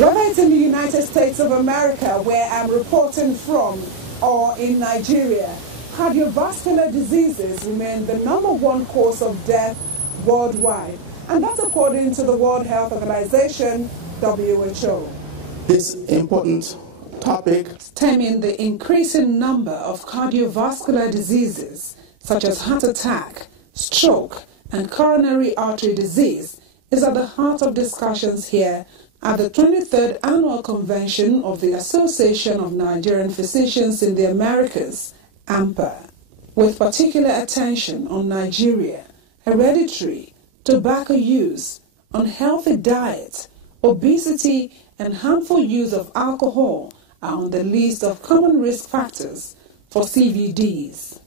Whether it's in the United States of America, where I'm reporting from, or in Nigeria, cardiovascular diseases remain the #1 cause of death worldwide. And that's according to the World Health Organization, WHO. This important topic stemming the increasing number of cardiovascular diseases such as heart attack, stroke, and coronary artery disease is at the heart of discussions here at the 23rd Annual Convention of the Association of Nigerian Physicians in the Americas, ANPA, with particular attention on Nigeria, hereditary, tobacco use, unhealthy diet, obesity, and harmful use of alcohol are on the list of common risk factors for CVDs.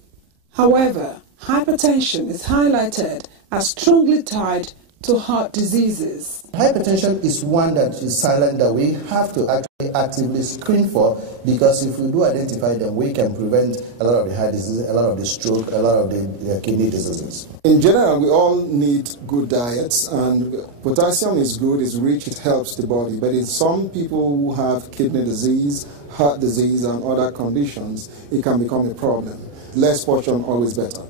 However, hypertension is highlighted as strongly tied to heart diseases. Hypertension is one that is silent that we have to actually actively screen for, because if we do identify them, we can prevent a lot of the heart diseases, a lot of the stroke, a lot of the kidney diseases. In general, we all need good diets, and potassium is good, it's rich, it helps the body. But in some people who have kidney disease, heart disease, and other conditions, it can become a problem. Less portion, always better.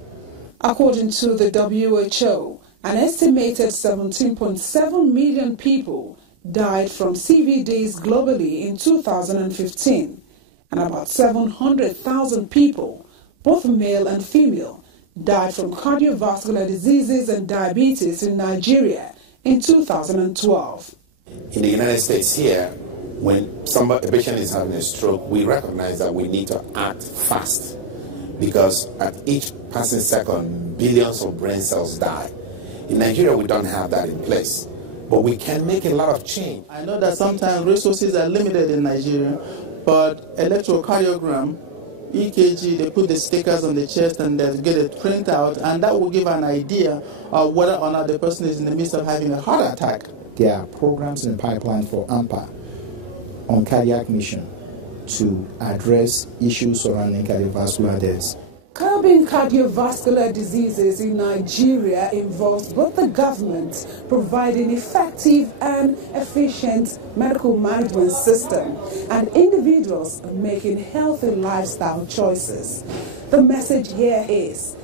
According to the WHO, an estimated 17.7 million people died from CVDs globally in 2015, and about 700,000 people, both male and female, died from cardiovascular diseases and diabetes in Nigeria in 2012. In the United States here, when a patient is having a stroke, we recognize that we need to act fast, because at each passing second, billions of brain cells die. In Nigeria, we don't have that in place, but we can make a lot of change. I know that sometimes resources are limited in Nigeria, but electrocardiogram, EKG, they put the stickers on the chest and they get a printout, and that will give an idea of whether or not the person is in the midst of having a heart attack. There are programs in the pipeline for ANPA on cardiac mission to address issues surrounding cardiovascular deaths. Curbing cardiovascular diseases in Nigeria involves both the government providing effective and efficient medical management system and individuals making healthy lifestyle choices. The message here is,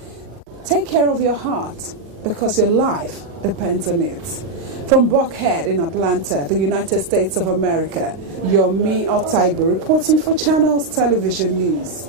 take care of your heart because your life depends on it. From Buckhead in Atlanta, the United States of America, Yomi Otaibu reporting for Channels Television News.